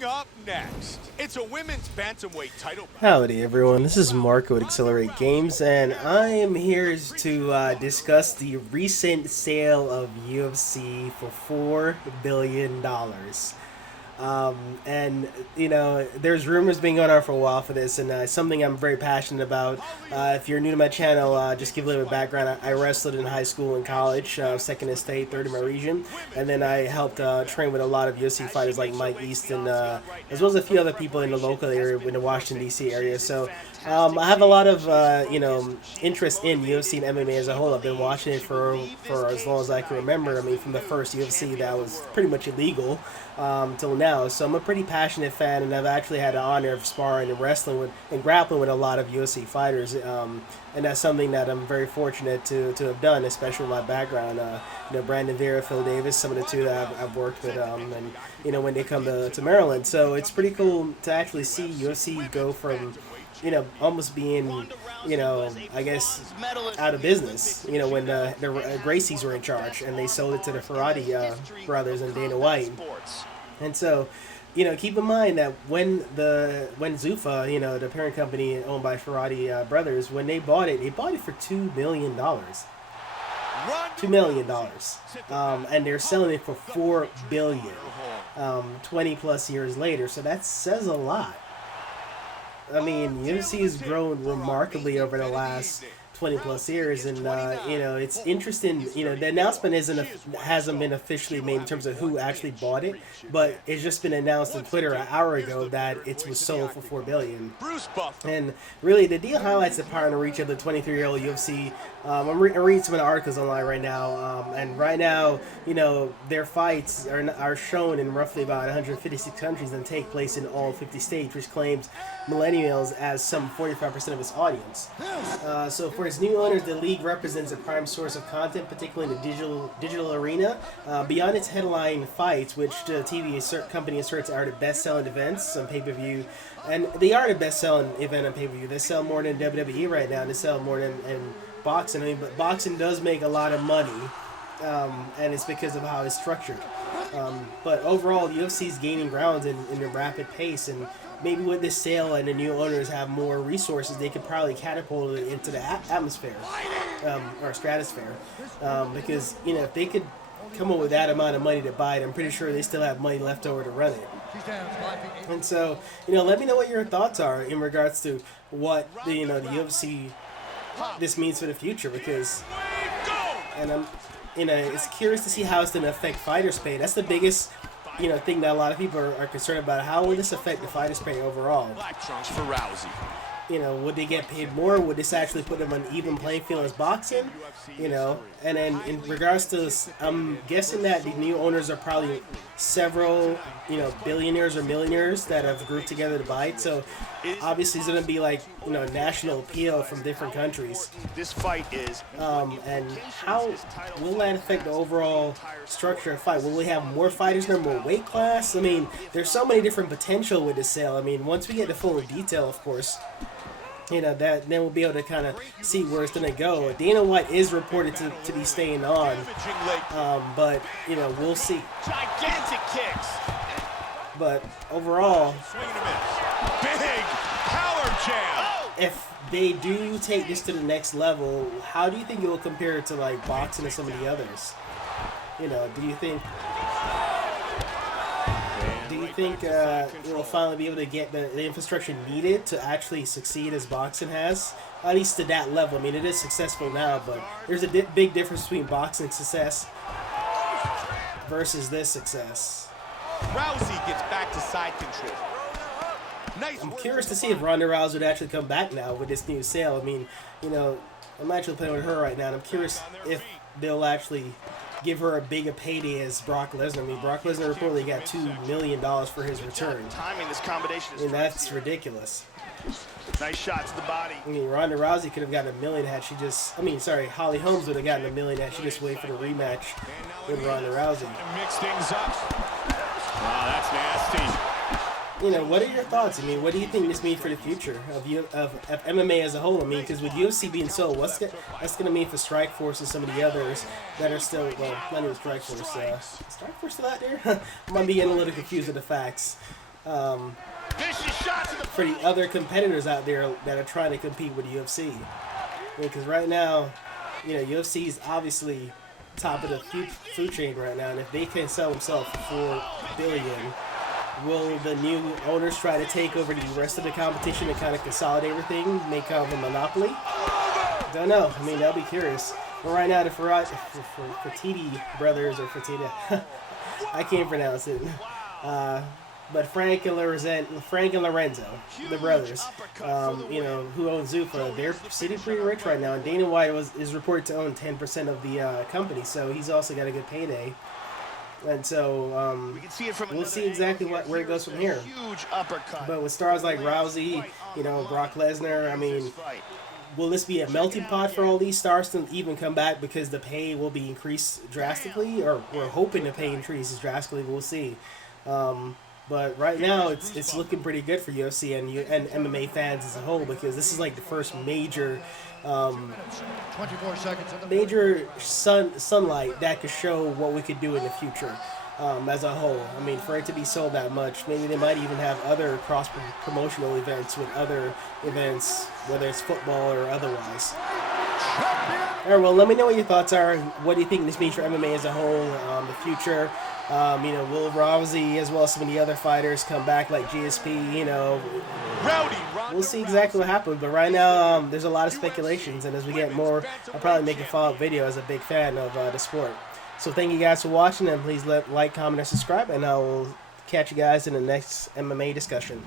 Coming up next, it's a women's bantamweight title. Howdy everyone, this is Marco at Accelerate Games, and I am here to discuss the recent sale of UFC for $4 billion. And, you know, there's rumors being going on for a while for this, and something I'm very passionate about. If you're new to my channel, just give a little bit of background. I wrestled in high school and college, second in state, third in my region, and then I helped train with a lot of UFC fighters like Mike Easton, as well as a few other people in the local area, in the Washington, D.C. area. So I have a lot of, interest in UFC and MMA as a whole. I've been watching it for as long as I can remember. I mean, from the first UFC that was pretty much illegal till now. So I'm a pretty passionate fan, and I've actually had the honor of sparring and wrestling with and grappling with a lot of UFC fighters, and that's something that I'm very fortunate to have done, especially with my background. Brandon Vera, Phil Davis, some of the two that I've worked with, and when they come to Maryland. So it's pretty cool to actually see UFC go from almost being, I guess, out of business, when the Gracies were in charge, and they sold it to the Fidelity brothers and Dana White. And so, keep in mind that when Zuffa, the parent company owned by Fidelity brothers, when they bought it for $2 million. $2 million. And they're selling it for $4 billion 20 plus years later. So that says a lot. I mean, UFC has grown remarkably over the last 20 plus years, and it's interesting. The announcement hasn't been officially made in terms of who actually bought it, but it's just been announced on Twitter an hour ago that it was sold for $4 billion. And really, the deal highlights the power and reach of the 23-year-old UFC. I'm reading some of the articles online right now, and right now, their fights are shown in roughly about 156 countries and take place in all 50 states, which claims millennials as some 45% of its audience. So for its new owners, the league represents a prime source of content, particularly in the digital arena. Beyond its headline fights, which the TV company asserts are the best-selling events on pay-per-view, and they are the best-selling event on pay-per-view. They sell more than WWE right now, and they sell more than boxing. I mean, but boxing does make a lot of money, and it's because of how it's structured. But overall, the UFC is gaining ground in a rapid pace, and maybe with this sale and the new owners have more resources, they could probably catapult it into the atmosphere or stratosphere. Because if they could come up with that amount of money to buy it, I'm pretty sure they still have money left over to run it. And so, let me know what your thoughts are in regards to what the UFC this means for the future, because I'm it's curious to see how it's going to affect fighters' pay. That's the biggest thing that a lot of people are concerned about. How will this affect the fighters' pay overall? Black trunks for Rousey. Would they get paid more? Would this actually put them on an even playing field as boxing? And then in regards to, I'm guessing that the new owners are probably several, billionaires or millionaires that have grouped together to buy it. So obviously it's going to be like, national appeal from different countries. This fight is. And how will that affect the overall structure of fight? Will we have more fighters in more weight class? I mean, there's so many different potential with this sale. I mean, once we get the full detail, of course, that then we'll be able to kind of see where it's going to go. Dana White is reported to be staying on, but we'll see. Gigantic kicks. But overall, Big power jam. if they do take this to the next level, how do you think it will compare to like boxing and some of the others? Do you think we'll finally be able to get the infrastructure needed to actually succeed as boxing has? At least to that level. I mean, it is successful now, but there's a big difference between boxing success versus this success. Rousey gets back to side control. I'm curious to see if Ronda Rousey would actually come back now with this new sale. I mean, I'm actually playing with her right now, and I'm curious if they'll actually give her a bigger payday as Brock Lesnar. I mean, Brock Lesnar reportedly got $2 million for his return. Timing this combination is that's ridiculous. nice shot to the body. I mean, Ronda Rousey could have gotten $1 million had she just. Holly Holmes would have gotten $1 million had she just waited for the rematch with Ronda Rousey. Mix things up. Wow, that's nasty. What are your thoughts? I mean, what do you think this means for the future of MMA as a whole? I mean, because with UFC being sold, that's going to mean for Strikeforce and some of the others that are still, not even Strikeforce. Strikeforce still out there? I might be getting a little confused with the facts. for the other competitors out there that are trying to compete with UFC. Because right now, UFC is obviously top of the food chain right now, and if they can sell themselves for $4 billion, will the new owners try to take over the rest of the competition and kind of consolidate everything, make kind of a monopoly? Don't know. I mean, that'll be curious. But right now, the Fertitti brothers, or Fertitta, I can't pronounce it. But Frank and Lorenzo, the brothers, who own Zuffa, they're sitting pretty rich right now. And Dana White is reported to own 10% of the company, so he's also got a good payday. And so we'll see exactly where it goes from here. But with stars like Rousey, Brock Lesnar, I mean, will this be a melting pot for all these stars to even come back because the pay will be increased drastically? Or we're hoping the pay increases drastically. We'll see. But right now, it's looking pretty good for UFC and MMA fans as a whole, because this is like the first major 24 seconds major sunlight that could show what we could do in the future as a whole. I mean, for it to be sold that much, maybe they might even have other cross-promotional events with other events, whether it's football or otherwise. All right, well, let me know what your thoughts are. What do you think this means for MMA as a whole, the future? Will Rousey, as well as some of the other fighters, come back like GSP? We'll see exactly what happens. But right now, there's a lot of speculations, and as we get more, I'll probably make a follow-up video as a big fan of the sport. So thank you guys for watching, and please like, comment, and subscribe, and I will catch you guys in the next MMA discussion.